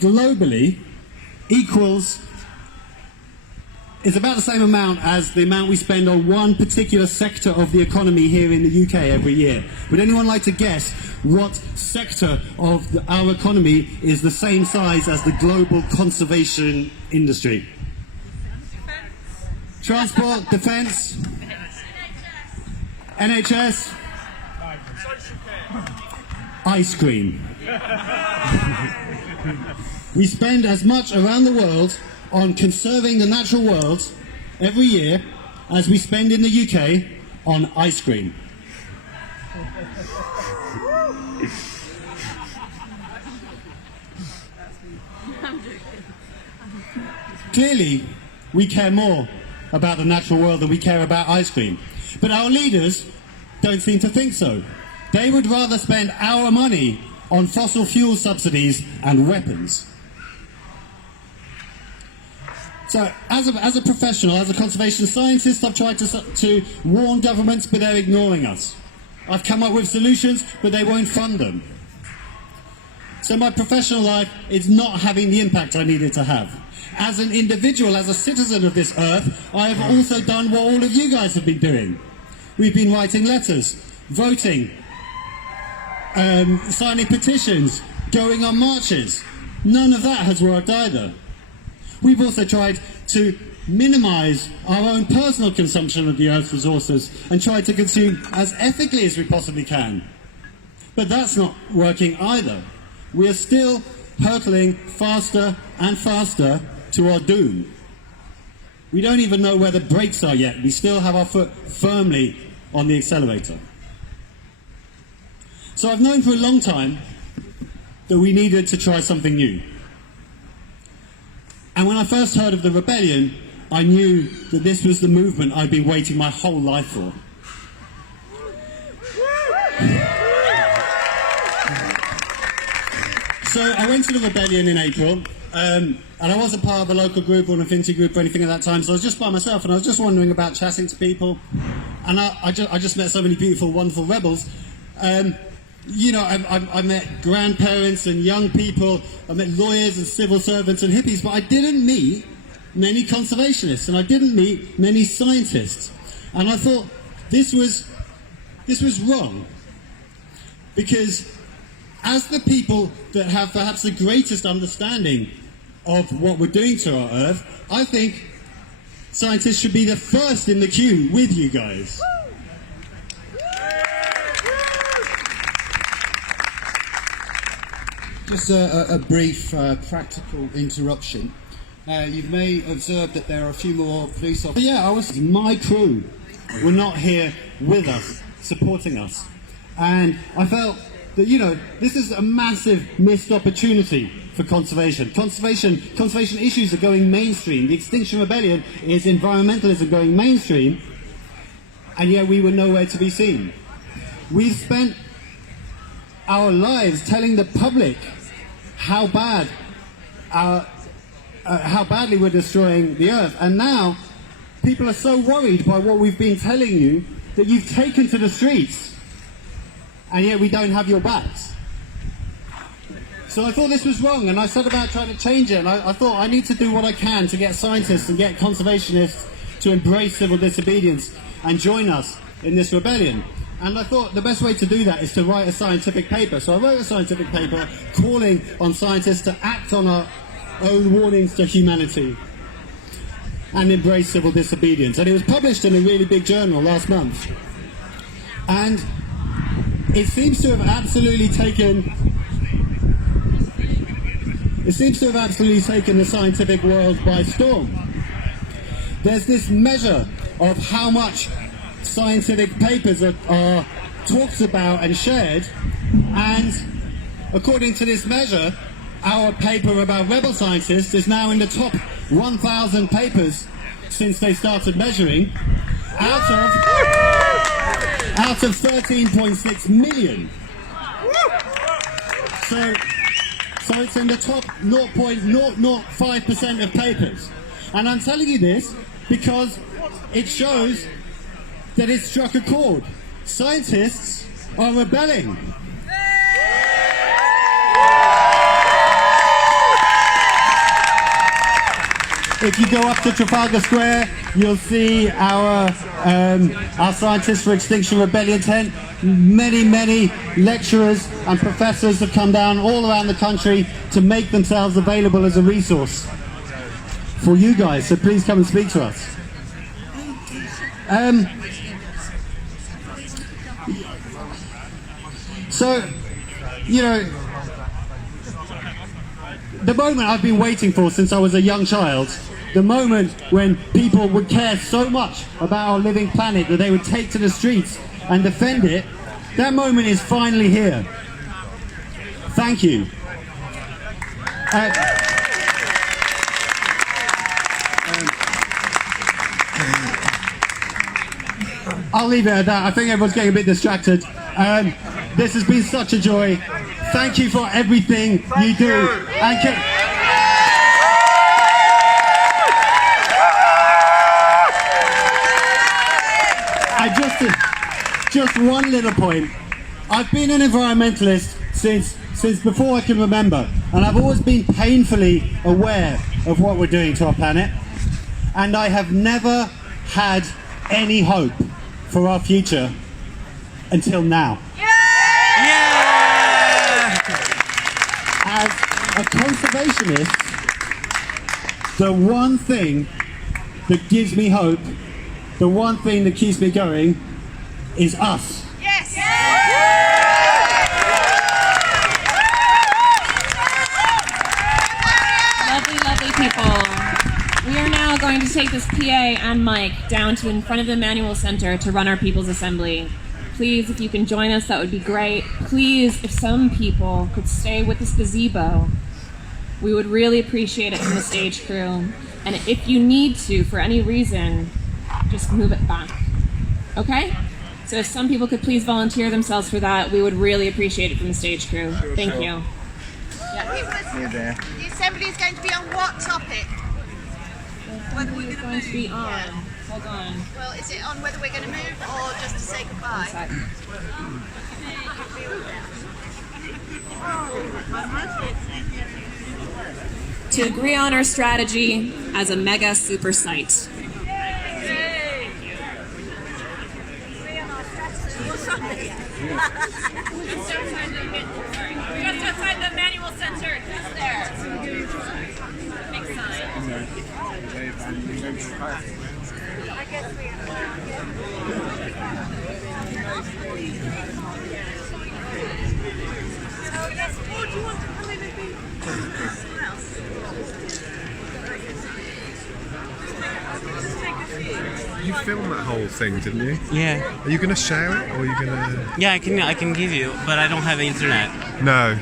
globally is about the same amount as the amount we spend on one particular sector of the economy here in the UK every year. Would anyone like to guess what sector of our economy is the same size as the global conservation industry? Transport, defence, NHS, ice cream. We spend as much around the world on conserving the natural world every year as we spend in the UK on ice cream. Clearly, we care more about the natural world than we care about ice cream. But our leaders don't seem to think so. They would rather spend our money on fossil fuel subsidies and weapons. So, as a professional, as a conservation scientist, I've tried to warn governments, but they're ignoring us. I've come up with solutions, but they won't fund them. So my professional life is not having the impact I need it to have. As an individual, as a citizen of this earth, I have also done what all of you guys have been doing. We've been writing letters, voting, signing petitions, going on marches. None of that has worked either. We've also tried to minimise our own personal consumption of the Earth's resources and tried to consume as ethically as we possibly can. But that's not working either. We are still hurtling faster and faster to our doom. We don't even know where the brakes are yet. We still have our foot firmly on the accelerator. So I've known for a long time that we needed to try something new. And when I first heard of the rebellion, I knew that this was the movement I'd been waiting my whole life for. So I went to the rebellion in April, and I wasn't part of a local group or an affinity group or anything at that time, so I was just by myself, and I was just wandering about chatting to people, and I just met so many beautiful, wonderful rebels. You know, I met grandparents and young people, I met lawyers and civil servants and hippies, but I didn't meet many conservationists, and I didn't meet many scientists. And I thought this was wrong, because as the people that have perhaps the greatest understanding of what we're doing to our Earth, I think scientists should be the first in the queue with you guys. Just a brief practical interruption. You may observe that there are a few more police officers. Yeah, my crew were not here with us, supporting us. And I felt that, you know, this is a massive missed opportunity for conservation. Conservation issues are going mainstream. The Extinction Rebellion is environmentalism going mainstream, and yet we were nowhere to be seen. We've spent our lives telling the public how badly we're destroying the Earth, and now people are so worried by what we've been telling you that you've taken to the streets, and yet we don't have your backs. So I thought this was wrong, and I set about trying to change it, and I thought I need to do what I can to get scientists and get conservationists to embrace civil disobedience and join us in this rebellion. And I thought the best way to do that is to write a scientific paper. So I wrote a scientific paper calling on scientists to act on our own warnings to humanity and embrace civil disobedience. And it was published in a really big journal last month. And it seems to have absolutely taken the scientific world by storm. There's this measure of how much scientific papers are talked about and shared, and according to this measure, our paper about rebel scientists is now in the top 1,000 papers since they started measuring, out of 13.6 million. So it's in the top 0.005% of papers. And I'm telling you this because it shows that it struck a chord. Scientists are rebelling. If you go up to Trafalgar Square, you'll see our Scientists for Extinction Rebellion tent. Many lecturers and professors have come down all around the country to make themselves available as a resource for you guys. So please come and speak to us. So, you know, the moment I've been waiting for since I was a young child, the moment when people would care so much about our living planet that they would take to the streets and defend it, that moment is finally here. Thank you. I'll leave it at that. I think everyone's getting a bit distracted. This has been such a joy. Thank you for everything you do. Just one little point. I've been an environmentalist since before I can remember, and I've always been painfully aware of what we're doing to our planet, and I have never had any hope for our future until now. As a conservationist, the one thing that gives me hope, the one thing that keeps me going, is us. Yes! Lovely people. We are now going to take this PA and mic down to in front of the Emmanuel Center to run our People's Assembly. Please, if you can join us, that would be great. Please, if some people could stay with this gazebo, we would really appreciate it from the stage crew. And if you need to, for any reason, just move it back. Okay? So if some people could please volunteer themselves for that, we would really appreciate it from the stage crew. Thank you. The assembly is going to be on what topic? Whether we're going to be on. Hold on. Well, is it on whether we're going to move or just to say goodbye? To agree on our strategy as a mega super site. Just outside the Emmanuel Center, just there. Big sign. I guess we Oh, yes. Oh, do you want to come in and be someone else? You filmed that whole thing, didn't you? Yeah. Are you going to share it, or are you going to... Yeah, I can give you, but I don't have internet. No.